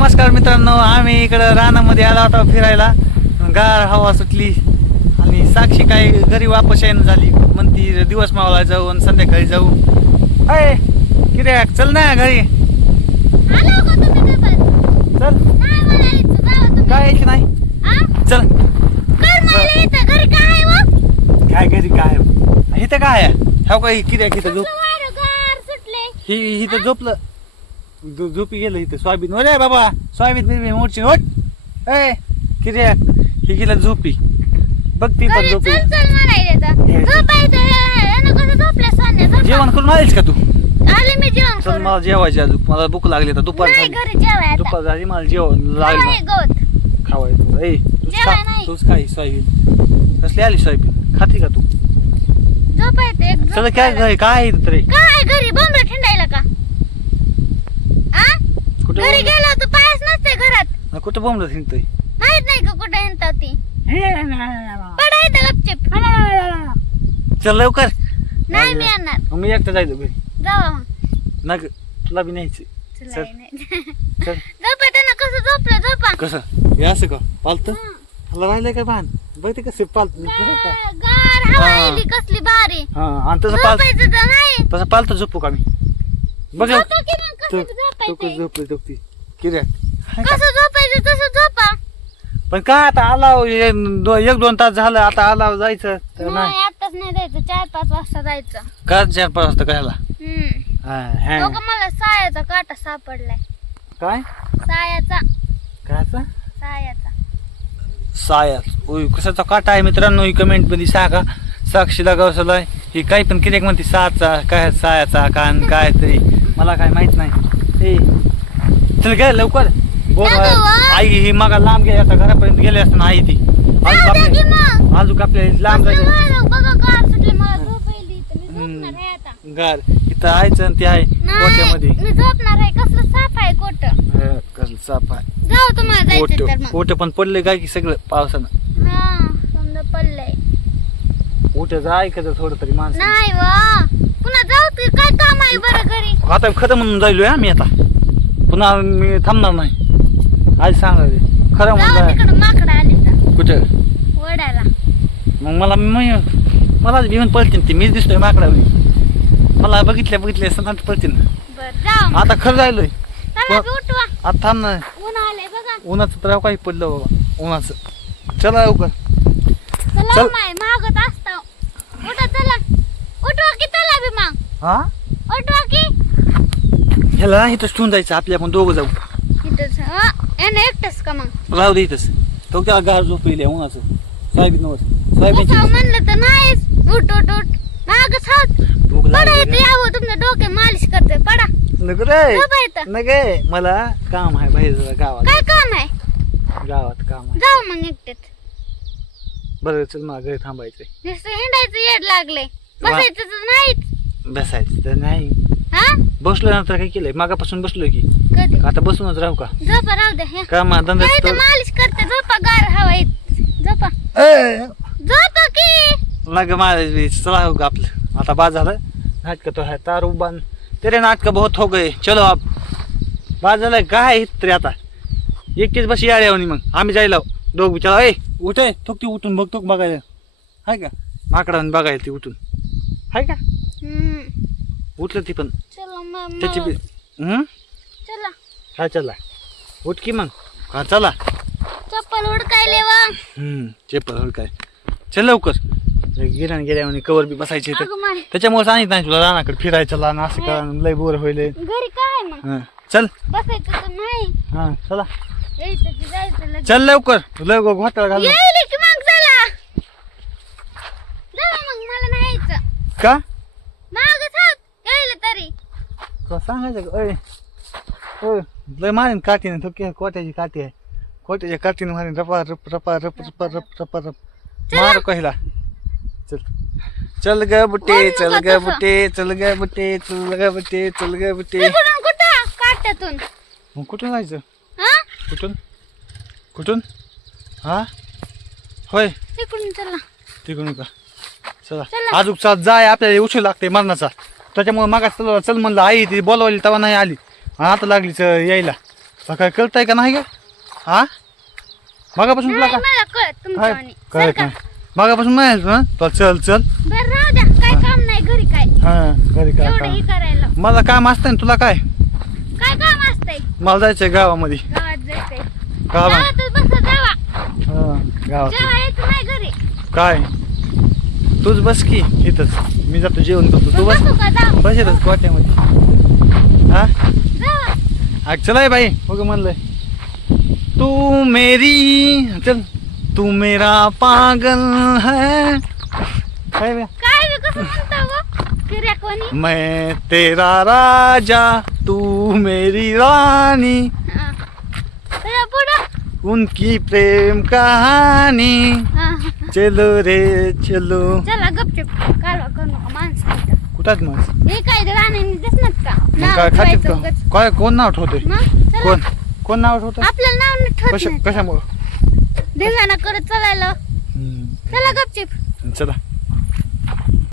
नमस्कार मित्रांनो आम्ही इकडं रानामध्ये आलो होता फिरायला. गार हवा सुटली आणि साक्षी काय घरी वापस येणं झाली. म्हणती दिवस मावळा जाऊ आणि संध्याकाळी जाऊ. अय किरे चल ना घरी. का? चल. काय यायची नाही? चल. काय घरी काय? इथं काय ह्या काय किरे इथं झोप. ही इथं झोपलं. झोपी गेलं इथं सोयाबीन. अरे बाबा सोयाबीन बिरबीन मोडची होट ए किरे ही गेलं झोपी. बघ ती पण झोपी. जेवण करून आलीस का तू? आले मी जेवण चल. मला जेवायची अजून. मला भूक लागली तर दुपार झाली. आता. दुपार झाली मला जेवण लागली? खावाय तू ए तूच खा. तूच सोयाबीन. कसली आली सोयाबीन? खाती का तू? चल काय काय काय घरी बोंबलं ठिंडायला का आ? कुठं घरी बोंबलं? गेलो तर पायच नसते घरात कुठं बोंबलं हिंडतोय माहीत नाही का कुठे हिंडतात ती पडा इथं गपचिप चल लवकर. नाही मी येणार मग मी एकटा जायचं घरी. जावा मग नग तुला बी न्यायचं चला, चल. नाही. चल. झोपायचं कसं झोपलं झोपा. कसं? हे असं का? पालत. मला राहिलंय का भान? बघ ते कसं पालत गार गार हवा हा. आली कसली भारी. हा आणि तसं झोपायचं तर नाही. तसं पालत झोपू का मी? बघ. झोपा की मग तू कसं तू कसं झोपायचं झोपली झोपती किरे कसं झोपायचं तसं झोपा. पण काय आता आलाव हे दो- एक दोन तास झालं आता आलाव जायचं. तर नाही नाही आताच नाही जायचं चार पाच वाजता जायचं. का चार पाच वाजता कशाला हम्म. हा, हा. मला सायाचा काटा सापडलाय. काय? सायाचा. कायचा? सायाचा. सायाच. ओय कशाचा काटा आहे मित्रांनो? ही कमेंटमध्ये सांगा. साक्षीला गवसलाय. ही काही पण किती म्हणते साचा काय सायाचा कान काय तरी. मला काय माहीत नाही. ए चल काय लवकर. आई ही मगा लांब गेली आता घरापर्यंत गेली असताना आई ती. की अजून. आपल्या अजून आपल्या लांब जायचं येईल इथं. आहेच आणि ते आहे कोट्यामध्ये कसलं साफ आहे कोट हं, कोट पण पडले काय की सगळं पावसानं? हा पडलंय. उठं जा ऐकायचं थोडं तरी माणसं नाही पुन्हा जाऊ की काय काम आहे बरं घरी? आता खरं म्हणून जायलोय हा मी आता. पुन्हा मी थांबणार नाही. आज सांगायचं खरं तिकडं माकडं आले तर कुठं? वडाला मग मला मी मला भिवून पळतील ते. मीच दिसतोय माकडावी मला बघितल्या बघितल्या सणात पळतील बर जाऊ मग. आता खरं जायलोय चला की उठवा. आता थांब ना. ऊन आलंय बघा. उन्हाचं तर काही पडलं बाबा. उन्हाचं चला लवकर. चला चल. माय मागत असता. उठा चला. उठवा की चला बी मग. हा? उठवा की. ह्याला इथंच ठेवून जायचं. आपल्या आपण दोघं जाऊ. इथंच हा. याने एकटंच का मग? राहू दे इथंच. तो त्याला गार झोप येईल उन्हाचं. सोयाबीन वर उठाव सोयाबीनची म्हणलं तर नाहीच. उठ उठ उठ. मागच हात भूक पडा लागली इथे. यावं तुमच्या डोके मालिश करते पडा. नको रे. नगे मला काम आहे बाहेर जरा गावात. काय काम आहे? गावात काम आहे. जाऊ मग एकटेच. बरं चल मला घरी थांबायचंय. नुसतं हिंडायचं येड लागले बसायचं तर नाहीच. बसायचं तर नाही. हा? बसलो नंतर काय केलंय? मागापासून बसलोय की. कधी? आता बसूनच राहू का? झोपा राहू दे हे. काम धंदा हे इथं मालिश करते झोपा गार हवा येत. झोपा. झोपा की! लग मारे चला हो का आपलं? आता बाद झालं नाटक तो है तारू बंद तेरे नाटक बहुत हो गए. चलो आप. बाद झालं काय तरी आता? एकटीच बस यार येऊन मग. आम्ही जायला दोघ विचार ए उठे तो ती उठून बघतो का बघायला. हाय का? माकडाने बघायला ती उठून. हाय का? हम्म. उठलं ती पण. चला मग त्याची बी. हम्म? चला. हा चला. उठ की मग. हा चला. चप्पल उडकायले वा. हम्म चेपल हो काय चल लवकर. गेल्या गेल्या म्हणे कवर बी बसायचे अगं माय. त्याच्यामुळे सांगित नाही तुला रानाकडे फिरायचं लहान असं का लय बोर होईल घरी काय मग? हा चल. बसायचं तर नाही. हा चला. यायचं की जायचं लगेच. चल लवकर. लवकर घोटाळा घाल की मग चला जाऊ मग मला नाही यायचं का? मागच हात यायला तरी. तुला सांगायचं का? लय मारीन काठीने तो की कोट्याची काठी आहे. कोट्याच्या काठीने मारीन रपा रप रपा रप रपा रप रपा रप. मार कहिला चल. चल ग बुटे चल ग. बुटे चल ग बुटे चल ग बुटे चल ग बुटे तिकडून कुठं? काट्यातून मग कुठून जायचं? हा? कुठून? कुठून? हा? होय. तिकडून चला. तिकडून का? चला. चाल. जाय आपल्याला उशीर लागते मरणाचा. त्याच्यामुळे मागास चल म्हणलं आई ती बोलवायली तेव्हा नाही आली. आता लागली च- यायला. तुला काय कळतंय का नाही का हा? मगापासून तुला नाही काय मला कळत काय तुमच्यावानी का? काय मगापासून नाही तुला चल चल बरं राहू द्या. काय काम नाही घरी काय? हा घरी काय एवढं हे काम करायला. मला काम असतंय ना तुला काय? काय काम असतंय? मला जायचंय गावामध्ये. गावात जायचंय. गावात. गावातच बस जावा. हा गावात. जेव्हा यायचं नाही घरी. काय? तूच बस की इथंच. मी जातो जेवण करतो. तू बस बसू. का जाऊ? बस इथंच गोट्यामध्ये हा? अग चलाय बाई बघ म्हणलंय तू मेरी चल। तू मेरा पागल है। काय बे? काय बी कसं म्हणता गो किर्या कोणी? मैं तेरा राजा तू मेरी रानी। हा. त्याच्या पुढं. उनकी प्रेम कहानी। हा. चलो रे चलो। चला गपचूप. कुठात मग? हे काय ते राहण्याने दिसणार का? मग नाव काय खातील ठेवायचं का? उगाच. काय कोण नाव ठेवतोय मग चला. कोण कोण नाव ठेवतोय आपल्याला नाव नाही ठेवत कशा नाही. कशामुळं? धिंगाणा करत चालायला. हम्म. चला गपचूप. चला.